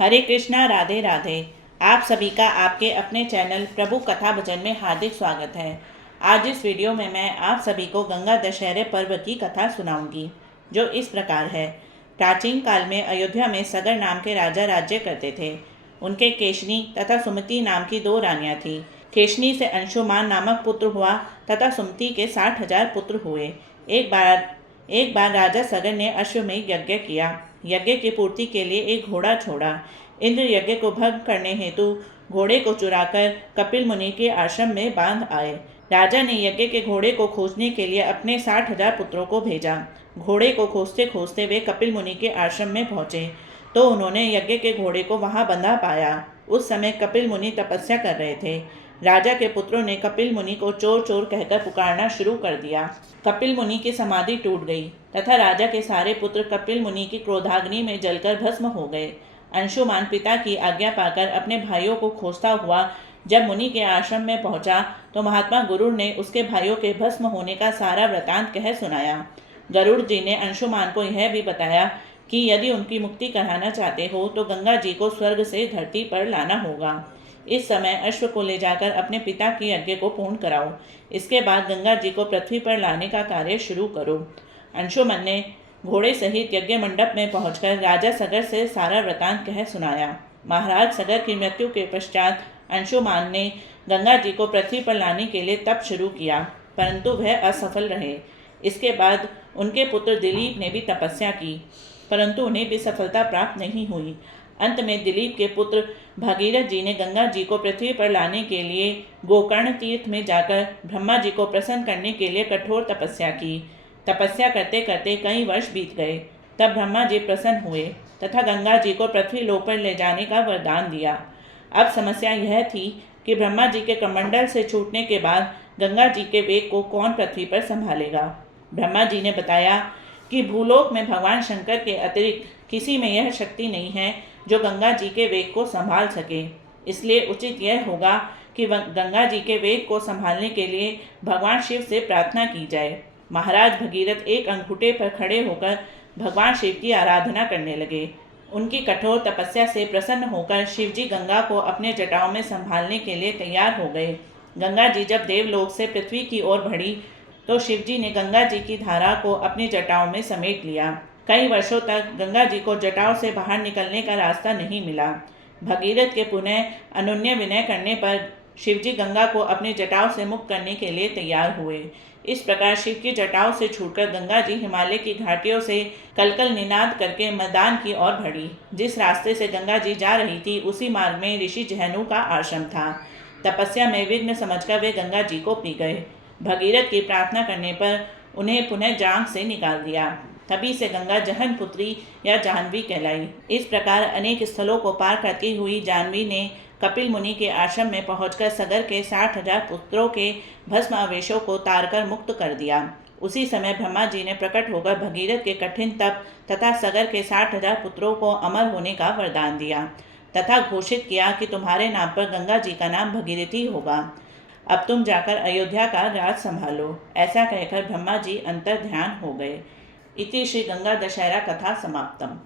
हरे कृष्णा, राधे राधे। आप सभी का आपके अपने चैनल प्रभु कथा भजन में हार्दिक स्वागत है। आज इस वीडियो में मैं आप सभी को गंगा दशहरे पर्व की कथा सुनाऊंगी, जो इस प्रकार है। प्राचीन काल में अयोध्या में सगर नाम के राजा राज्य करते थे। उनके केशनी तथा सुमति नाम की 2 रानियां थीं। केशनी से अंशुमान नामक पुत्र हुआ तथा सुमति के 60,000 पुत्र हुए। एक बार राजा सगर ने अश्वमेध यज्ञ किया। यज्ञ की पूर्ति के लिए एक घोड़ा छोड़ा। इंद्र यज्ञ को भंग करने हेतु घोड़े को चुराकर कपिल मुनि के आश्रम में बांध आए। राजा ने यज्ञ के घोड़े को खोजने के लिए अपने 60,000 पुत्रों को भेजा। घोड़े को खोजते खोजते वे कपिल मुनि के आश्रम में पहुंचे तो उन्होंने यज्ञ के घोड़े को वहां बंधा पाया। उस समय कपिल मुनि तपस्या कर रहे थे। राजा के पुत्रों ने कपिल मुनि को चोर चोर कहकर पुकारना शुरू कर दिया। कपिल मुनि की समाधि टूट गई तथा राजा के सारे पुत्र कपिल मुनि की क्रोधाग्नि में जलकर भस्म हो गए। अंशुमान पिता की आज्ञा पाकर अपने भाइयों को खोजता हुआ जब मुनि के आश्रम में पहुंचा तो महात्मा गरुड़ ने उसके भाइयों के भस्म होने का सारा वृतांत कह सुनाया। गरुड़ जी ने अंशुमान को यह भी बताया कि यदि उनकी मुक्ति कराना चाहते हो तो गंगा जी को स्वर्ग से धरती पर लाना होगा। इस समय अश्व को ले जाकर अपने पिता की यज्ञ को पूर्ण कराओ। इसके बाद गंगा जी को पृथ्वी पर लाने का कार्य शुरू करो। अंशुमन ने घोड़े सहित यज्ञ मंडप में पहुंचकर राजा सगर से सारा वृतांत कह सुनाया। महाराज सगर की मृत्यु के पश्चात अंशुमान ने गंगा जी को पृथ्वी पर लाने के लिए तप शुरू किया, परंतु वह असफल रहे। इसके बाद उनके पुत्र दिलीप ने भी तपस्या की, परंतु उन्हें भी सफलता प्राप्त नहीं हुई। अंत में दिलीप के पुत्र भगीरथ जी ने गंगा जी को पृथ्वी पर लाने के लिए गोकर्ण तीर्थ में जाकर ब्रह्मा जी को प्रसन्न करने के लिए कठोर तपस्या की। तपस्या करते करते कई वर्ष बीत गए। तब ब्रह्मा जी प्रसन्न हुए तथा गंगा जी को पृथ्वी लोक पर ले जाने का वरदान दिया। अब समस्या यह थी कि ब्रह्मा जी के कमंडल से छूटने के बाद गंगा जी के वेग को कौन पृथ्वी पर संभालेगा। ब्रह्मा जी ने बताया कि भूलोक में भगवान शंकर के अतिरिक्त किसी में यह शक्ति नहीं है जो गंगा जी के वेग को संभाल सके। इसलिए उचित यह होगा कि गंगा जी के वेग को संभालने के लिए भगवान शिव से प्रार्थना की जाए। महाराज भगीरथ एक अंगूठे पर खड़े होकर भगवान शिव की आराधना करने लगे। उनकी कठोर तपस्या से प्रसन्न होकर शिवजी गंगा को अपने जटाओं में संभालने के लिए तैयार हो गए। गंगा जी जब देवलोक से पृथ्वी की ओर बढ़ी तो शिवजी ने गंगा जी की धारा को अपनी जटाओं में समेट लिया। कई वर्षों तक गंगा जी को जटाओं से बाहर निकलने का रास्ता नहीं मिला। भगीरथ के पुनः अनुनय विनय करने पर शिवजी गंगा को अपनी जटाओं से मुक्त करने के लिए तैयार हुए। इस प्रकार शिव की जटाओं से छूटकर गंगा जी हिमालय की घाटियों से कलकल निनाद करके मैदान की ओर बढ़ी। जिस रास्ते से गंगा जी जा रही थी उसी मार्ग में ऋषि जहनु का आश्रम था। तपस्या में विघ्न समझकर वे गंगा जी को पी गए। भगीरथ की प्रार्थना करने पर उन्हें पुनः जांग से निकाल दिया। तभी से गंगा जहन पुत्री या जाह्नवी कहलाई। इस प्रकार अनेक स्थलों को पार करती हुई जाह्नवी ने कपिल मुनि के आश्रम में पहुंचकर सगर के 60,000 पुत्रों के भस्म अवशेषों को तारकर मुक्त कर दिया। उसी समय ब्रह्मा जी ने प्रकट होकर भगीरथ के कठिन तप तथा सगर के 60,000 पुत्रों को अमर होने का वरदान दिया तथा घोषित किया कि तुम्हारे नाम पर गंगा जी का नाम भगीरथी होगा। अब तुम जाकर अयोध्या का राज संभालो। ऐसा कहकर ब्रह्मा जी अंतर ध्यान हो गए। इति श्री गंगा दशहरा कथा समाप्तम।